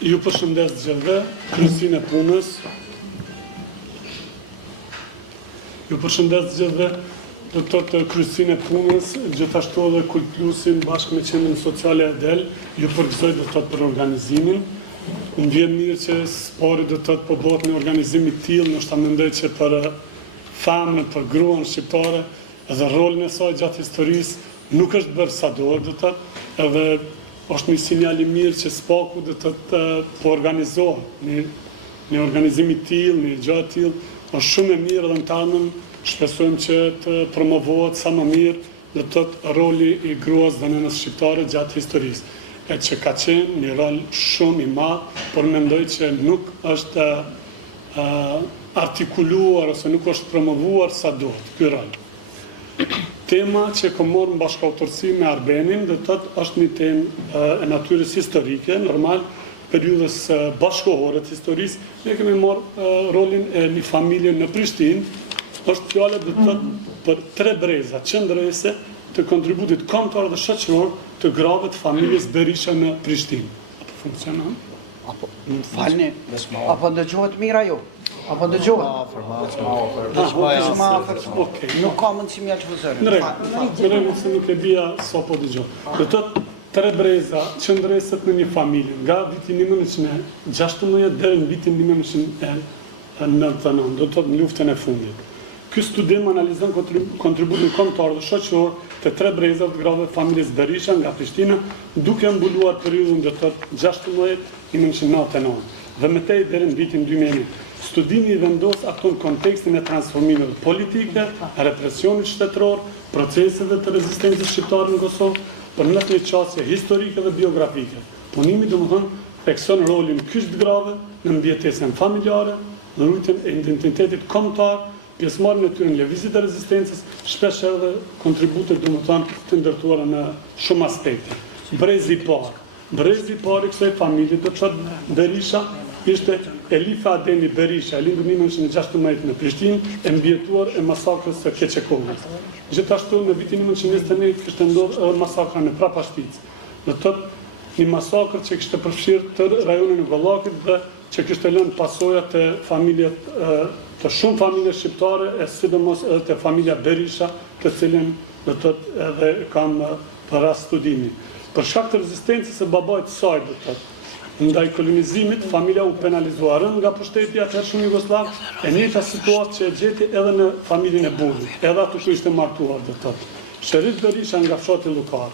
Ju përshëndes gjithëve, kryesinë e punës. Ju përshëndes gjithëve, doktor të kryesinë e punës, gjithashtu edhe Kult Plusin bashkë me Qendrën Sociale e Del, ju përgëzoj do të thotë për organizimin. Më vjen mirë që spori do të thotë po bëhet në organizim i tillë, ndoshta mendoj që për famën, për gruan shqiptare, edhe rolin e saj gjatë historisë nuk është bërë sa duhet, do të thotë, edhe është një sinjal i mirë që SPAK-u do të po organizohet në organizim i tillë, në gjë të tillë, është shumë e mirë dhe në tanëm shpresojmë që të promovohet sa më mirë do të thotë roli i gruas dhe nënës shqiptare gjatë historisë. E që ka qenë një rol shumë i madh, por mendoj që nuk është artikuluar ose nuk është promovuar sa duhet ky rol. Tema që kom marrë në bashkëautorësi me Arbenin, dhe të është një temë e natyrës historike, normal, periudhës bashkohore të historisë, ne kemi marrë rolin e një familje në Prishtinë, është fjale dhe të për 3 breza qendrëse të kontributit kombëtar dhe shoqëror të grave të familjes Berisha në Prishtinë. Apo funksionon? Apo, më falni, apo ndëgjohet mira jo? Apo ndëgjohet? Nuk ka mundësi mja që vëzërën. Në rregull, se nuk e dija sa po dëgjohet. Dhe të 3 breza qendrëset në një familje, nga vitin 1916 deri në vitin 1999, do të thotë në luftën e fundit. Ky studim analizon kontributin kombëtar dhe shoqëror të 3 brezave të grave të familjes Berisha nga Prishtina, duke mbuluar periudhën do të thotë 16-1999 dhe mëtej deri në vitin 2001. Studimi i vendos atë në kontekstin e transformimeve politike, represionit shtetëror, proceseve të rezistencës shqiptare në Kosovë, përmes një qasje historike dhe biografike. Punimi domethënë thekson rolin kyç të grave në mbijetesën familjare, në rrugën e identitetit kombëtar, pjesëmarrjen e tyre në lëvizjet e rezistencës, shpesh edhe kontribute domethënë të ndërtuara në shumë aspekte. Brezi i parë i kësaj familje do të thotë Berisha ishte Elifa Adeni Berisha, e lindur 1916 në Prishtinë, e mbijetuar e masakrës së Keqekovës. Gjithashtu në vitin 1921 kishte ndodhur edhe masakra në Prapashticë. Do të thotë një masakër që kishte përfshirë tërë rajonin e Gollakut dhe që kishte lënë pasoja të familjet të shumë familje shqiptare, e sidomos edhe të familja Berisha, të cilën do të thotë edhe kam për rast studimi. Për shkak të rezistencës së babait të saj, do të thotë, ndaj kolonizimit, familja u penalizuar nga pushteti atëhershëm jugosllav, e njëjta situatë që e gjeti edhe në familjen e burrit, edhe aty ku ishte martuar, do të thotë. Sherif Berisha nga fshati Llukar.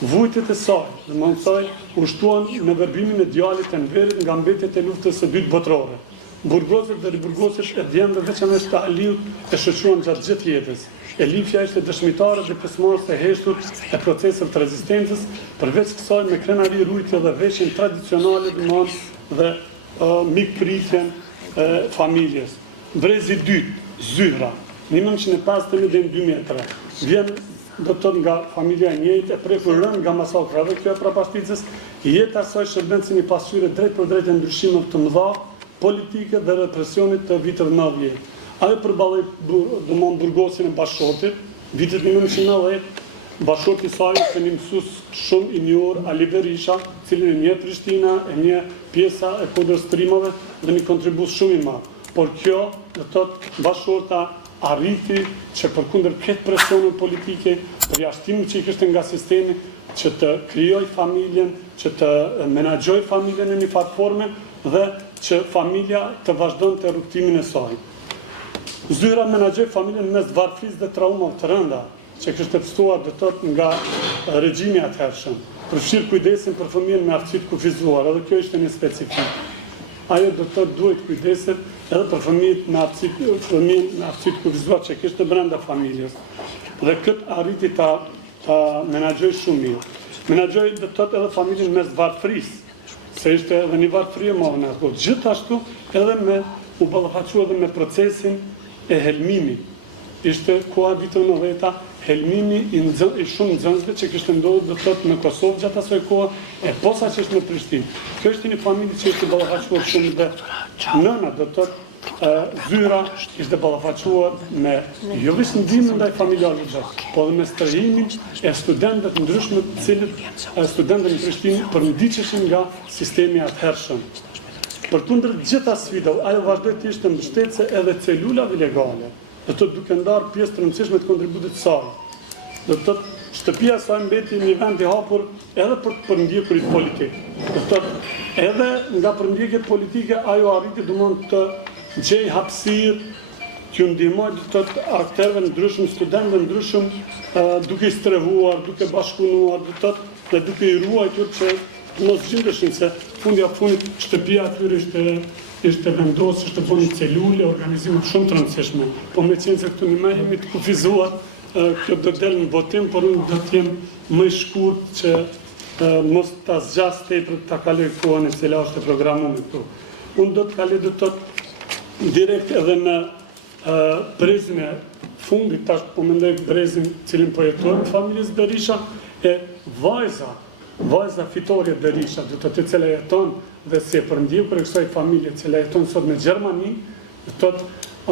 Vujtjet e saj, domethënë saj, u shtuan në verbimin e djalit të Enverit nga mbetjet e luftës së dytë botërore. Burgosët dhe riburgosët e djemve veçanërisht të Aliut e shoqëruan gjatë gjithë jetës. Elifja ishte dëshmitare dhe pjesëmarrëse e heshtur e proceseve të rezistencës, përveç kësaj me krenari rujtje dhe veshjen tradicionale dhe mikpritjen e familjes. Brezi i dytë, Zyra, 1950 dhe 2003. Vjen do të thotë nga familja e njëjtë, e prekur rënë nga masakrave kjo e Prapashticës, jeta e saj shërben si një pasqyrë drejt për drejt e ndryshimeve të mëdha politike dhe represionit të viteve 90. Ajo përballoi burgosin e bashkëshortit, vitet 1990, bashkëshorti i saj ishte një mësues shumë i njohur, Ali Berisha, cilin e njeh Prishtina, e njeh pjesa e kodrës trimave dhe një kontribut shumë i madh. Por kjo, do të thotë, bashkëshorta arriti që përkundër këtë presionin politike, përjashtimin që i kishte nga sistemi, që të krijoj familjen, që të menaxhoj familjen në një fat forme dhe që familja të vazhdonte rrugtimin e saj. Zyra menaxhoi familjen mes varfrisë dhe traumave të rënda, që kishte pstuar do të thotë nga regjimi atëhershëm. Përfshir kujdesin për fëmijën me aftësi të kufizuar, edhe kjo ishte një specifik. Ajo do të thotë duhet kujdeset edhe për fëmijët me aftësi të kufizuar që kishte brenda familjes. Dhe këtë arriti ta menaxhoi shumë mirë. Menaxhoi do të thotë edhe familjen mes varfrisë, se ishte edhe një varfëri e madhe në atë kohë. Gjithashtu edhe u ballafaqua edhe me procesin e helmimit. Ishte koha viteve 90, helmimi i shumë nxënësve që kishte ndodhur do të thotë në Kosovë gjatë asaj kohe, e posa që është në Prishtinë. Kjo është një familje që ishte ballafaqur shumë dhe nëna do të thotë zyra ishte ballafaquar me jo vetëm ndihmën ndaj familjarëve të vetë, po edhe me strehimin e studentëve të ndryshëm, të cilët studentët në Prishtinë përmdiqeshin nga sistemi atëhershëm. Përkundër gjitha sfidave, ajo vazhdoi të ishte mbështetëse edhe celulave legale, do të duke ndarë pjesë të rëndësishme të kontributit të saj. Do të shtëpia e saj mbeti një vend i hapur edhe për përndjekurit politik. Do të edhe nga përndjekjet politike ajo arriti domosdoshmë të gjej hapësirë që ndihmoj të aktorëve ndryshëm, studentëve ndryshëm, duke i strehuar, duke bashkëpunuar, dhe duke i ruajtur që mos gjendeshin se fundja fundit shtëpia atyre ishte vendosur, ishte bënë celule, organizime shumë të rëndësishme. Po me qenë se këtu një jemi të kufizuar, kjo do të delë në votim, por unë do të jem më i shkurt që mos ta zgjas tepër ta kaloj kohën e cila është e programuar këtu. Unë do të kaloj direkt edhe në brezin e fundit, tash po mendoj brezin cilin po jetojmë familjes Berisha, e vajza Fitoria Berisha, do të cila jeton dhe si e përndjekur e kësaj familje cila jeton sot në Gjermani,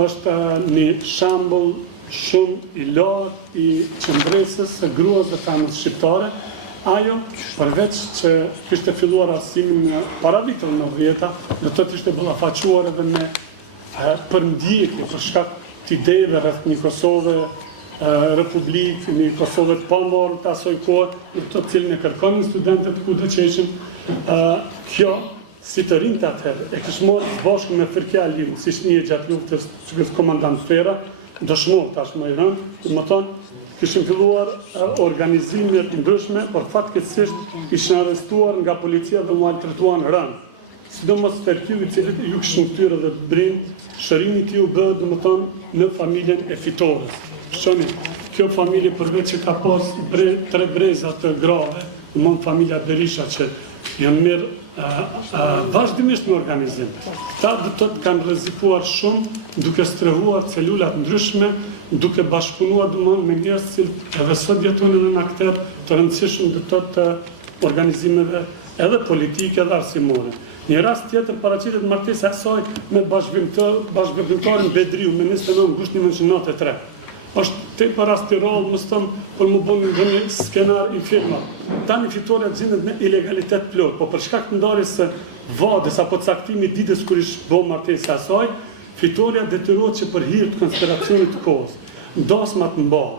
është një shembull shumë i lartë i qëndresës së gruas dhe femrës shqiptare. Ajo, përveç që kishte filluar arsimin para viteve 90-ta, do të ishte ballafaquar edhe me përndjekje për shkak të ideve rreth një Kosovë Republikë, një Kosovë të pambarë të asoj kohë, në të cilën e kërkonin studentët kudo që ishin. Kjo, si të rinjtë atëherë, e kishte marrë bashkë me Firkja Aliu, si ishte një gjatë luftës që komandant Stera, dëshmor tash më i rënë, do të thonë, kishin filluar organizime të ndryshme, por fatkeqësisht ishin arrestuar nga policia dhe maltretuan rënë. Sidomos Ferkiu i cili ju kishin ktyrë dhe brin, shërimi i tij u bë, domethënë, në familjen e Fitores. Shoni, kjo familje përveç që ka pas 3 breza të grave, domethënë familja Berisha që janë mirë vazhdimisht në organizim. Ta do të kanë rrezikuar shumë duke strehuar celulat ndryshme, duke bashkëpunuar domethënë me njerëz që edhe sot jetojnë në aktor të rëndësishëm të organizimeve edhe politike dhe arsimore. Një rast tjetër paraqitet martesa e saj me bashkëveprimtarin Bedriu me 29 gusht 1993. Është tepër rastëror, mos them, për më bënë një skenar i filma. Tani Fitoria gjendet në ilegalitet plot, po për shkak të ndarjes së vadës apo caktimit ditës kur ish bë martesa e saj, Fitoria detyrohet që për hir të konspiracionit të kohës, ndosmat mbar.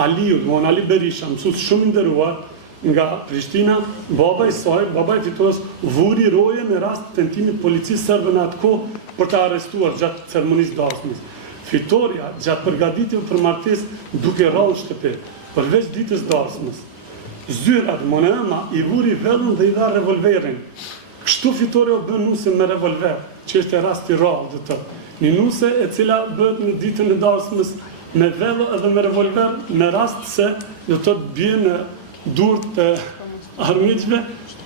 Ali Berisha, mësues shumë i nderuar nga Prishtina, baba i saj, baba i Fitores, vuri roje në rast të tentimit policisë serbe në atë kohë për të arrestuar gjatë ceremonisë dasmës. Fitoria, gjatë përgatitjeve për martesë duke rrallë shtëpi, përveç ditës dasmës, zyrat Monema i vuri vellën dhe i dha revolverin. Kështu Fitoria u bën nuse me revolver, që është rast i rrallë dhe të. Një nuse e cila bëhet në ditën e dasmës me vellë edhe me revolver, në rast se do të bie në durë të armiqve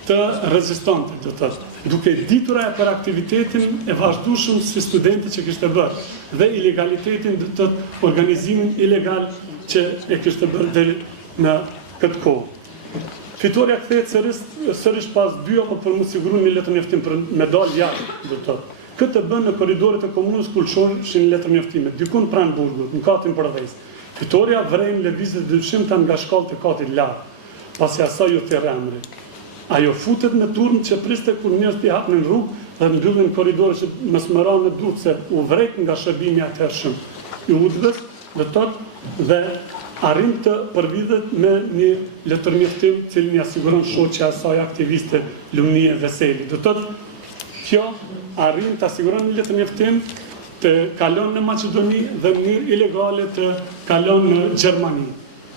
të rezistante, do të thotë. Duke ditura për aktivitetin e vazhdueshëm si studenti që kishte bërë dhe ilegalitetin do të thotë organizimin ilegal që e kishte bërë deri në këtë kohë. Fitoria kthehet sërish pas 2 apo për më siguru një letër njoftim për me dalë jashtë, do të thotë. Këtë bën në korridoret e komunës ku lëshonin letër njoftime, dikun pranë burgut, në katin Përdhës. Fitoria vren lëvizjet dyshimta nga shkallët e katit lart, pasi asaj u thirr emri. Ajo futet në turm që priste kur njerëz t'i hapnin rrugë dhe mbyllin korridore që mos më ranë në durë se u vret nga shërbimi atëhershëm i udhëves, do thotë, dhe arrin të përvidhet me një letërnjoftim cilin ia siguron shoqja e saj aktiviste Lumnie Veseli. Do thotë, kjo arrin të siguron një letërnjoftim të kalon në Maqedoni dhe në mënyrë ilegale të kalon në Gjermani.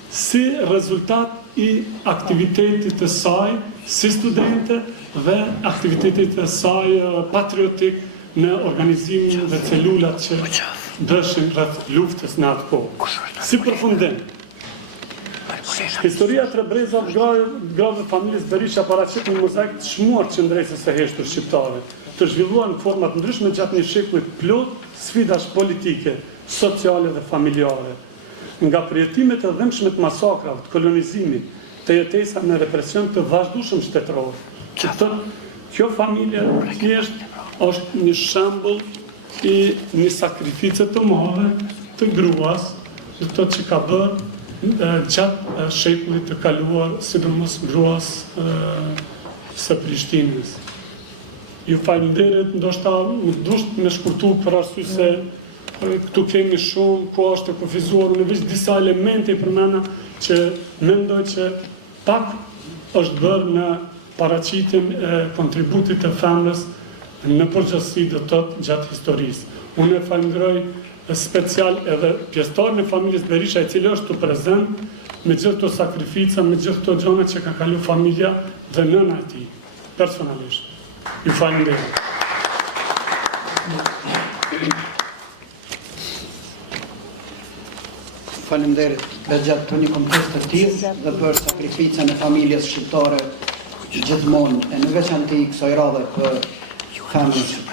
Si rezultat i aktivitetit të saj si studente dhe aktivitetit të saj patriotik në organizimin dhe celulat që dëshin rreth luftës në atë kohë. Si përfundim, historia e 3 brezave grave familjes Berisha paraqit një mozaik të çmuar të qendresës së heshtur shqiptare, të zhvilluar në forma të ndryshme gjatë një shekulli plot sfidash politike, sociale dhe familjare. Nga përjetimet e dhëmshme të masakrave, të kolonizimit, të jetesa në represion të vazhdueshëm shtetëror. Kjo familje thjesht është një shembull i një sakrifice të madhe të gruas, dhe të që ka bërë gjatë shekullit të kaluar, sidomos gruas së Prishtinës. Ju falenderit, ndoshta më dusht me shkurtu për arsye se këtu kemi shumë ku është të kufizuar në veç disa elemente i përmena që mendoj që pak është bërë në paraqitjen e kontributit të femrës në përgjithësi dhe tëtë gjatë historisë. Unë e falenderoj special edhe pjesëtarin e familjes Berisha, i cili është të prezent me gjithë të sakrifica, me gjithë të gjona që ka kalu familja dhe nëna e tij, personalisht. Ju falenderoj. Faleminderit për gjatë të një kontekst të tillë dhe për sakrificën e familjes shqiptare gjithmonë, e në veçantë kësaj radhe për femrën